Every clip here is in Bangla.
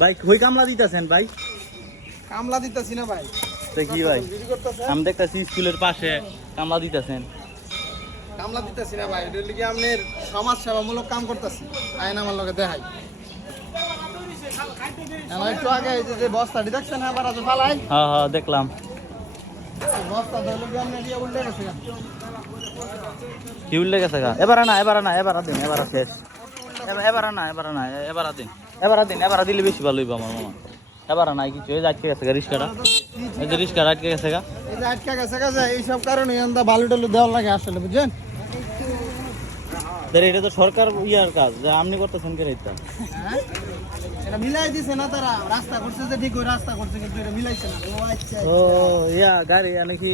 ভাই কই কামলা দিতেছেন ভাই? কামলা দিতেছি না ভাই। তো কি ভাই আমি দেখতেছি স্কুলের পাশে কামলা দিতেছেন। কামলা দিতেছি না ভাই, এটা লিগে আপনার সমাজ সেবামূলক কাম করতেছি। আইন আমার লগে দেখাই। একটু আগে এই যে বস্তাটি দেখছেন হ্যাঁ বারা যে ফালাই, হ্যাঁ হ্যাঁ দেখলাম। বস্তা ধরলে কি আপনার দিয়ে উল্টে গেছে। কি উল্লে গেছে গা? এবার দিন, এবার শেষ। এবার দিন, এবার দিলে বেশি ভালো হইব আমার মামা। এবার নাই কিছু, এই যে আটকে গেছে গা রিস্কাটা, এই যে রিস্কাটা আটকে গেছে গা। এই যে আটকা গেছে গেছে এইসব কারণে আমরা বালু টালু দেওয়ার লাগে আসলে, বুঝছেন? এটা তো সরকার ইয়ার কাজ, যে আপনি করতেছেন কে এটা? হ্যাঁ এটা মিলাই দিছে না তারা, রাস্তা করছে যে ঠিক ওই রাস্তা করছে কিন্তু এটা মিলাইছে না। ও আচ্ছা ও ইয়া গাড়ি নাকি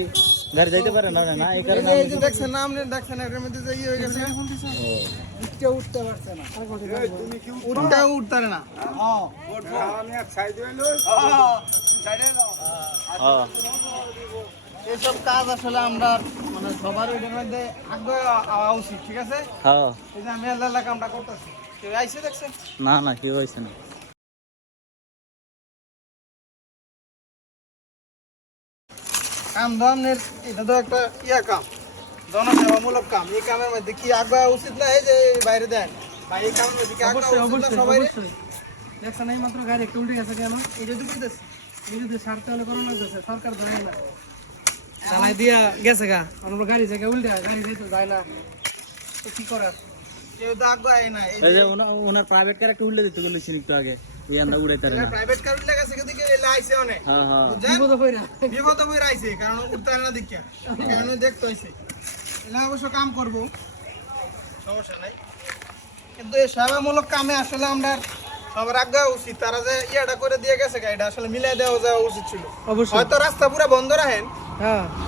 গাড়ি যাইতে পারে না না এই কারণে এই যে দেখছেন না, আপনি দেখছেন এর মধ্যে যে হয়ে গেছে, উঠতে পারছে না, উঠতে পারে না। হ্যাঁ আমি এক সাইড হইলো, সাইডে দাও। হ্যাঁ এইসব কাজ আসলে আমরা মানে সবার ওইটার মধ্যে আগ্রহ হওয়া উচিত, ঠিক আছে? হ্যাঁ এই যে আমি আল্লাহ কামটা করতেছি, কেউ আইসে দেখছেন? না কি হয়েছে না। কাম ধরনের এটা তো একটা ইয়া কাম, জনসেবামূলক কাম। এই কামের মধ্যে কি আগ্রহ উচিত না? এই যে বাইরে দেন ভাই, এই কামের মধ্যে কি আগ্রহ উচিত না সবাই? দেখছেন এই মাত্র গাড়ি একটু উল্টে গেছে কেন? এটা তো কইতেছি এই যদি ছাড়তে হলে করোনা গেছে, সরকার ধরে না চালাই দিয়া গেছে গা, আমরা গাড়ি জায়গায় উল্টে গাড়ি যেতে যায় না, তো কি করার? কেউ তো আগ্রহ না। এই যে ওনার প্রাইভেট কার একটা উল্টে দিতে গেল একটু আগে, এই আমরা উড়াইতে না। প্রাইভেট কার উল্টে গেছে কিন্তু এলা আইছে অনেক। হ্যাঁ হ্যাঁ বিপদ হয়ে আইছে, কারণ উঠতে না দেখিয়া, কারণ দেখতে হইছে। এলা অবশ্য কাম করব, সমস্যা নাই, কিন্তু এই সেবামূলক কামে আসলে আমরা সবার আগ্রহ উচিত। তারা যে ইয়াটা করে দিয়ে গেছে এটা আসলে মিলাই দেওয়া যাওয়া উচিত ছিল। হয়তো রাস্তা পুরো বন্ধ রাখেন,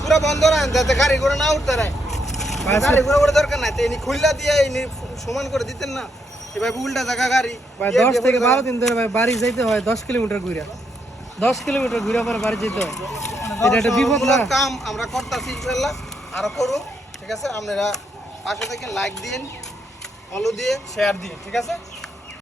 পুরো বন্ধ রাখেন যাতে গাড়ি ঘোড়া না উঠতে রায়। গাড়ি ঘোড়া করে দরকার নাই, তো ইনি খুললা দিয়ে ইনি সমান করে দিতেন না, এভাবে উল্টা জায়গা গাড়ি। 10 থেকে 12 দিন ধরে ভাই বাড়ি যাইতে হয় 10 কিলোমিটার ঘুরে, 10 কিলোমিটার ঘুরে পরে বাড়ি যেতে হয়। এটা একটা বিপদ না? কাম আমরা করতেছি ইনশাআল্লাহ, আরো করুন, ঠিক আছে? আপনারা পাশে থেকে লাইক দিন, ফলো দিয়ে শেয়ার দিন, ঠিক আছে?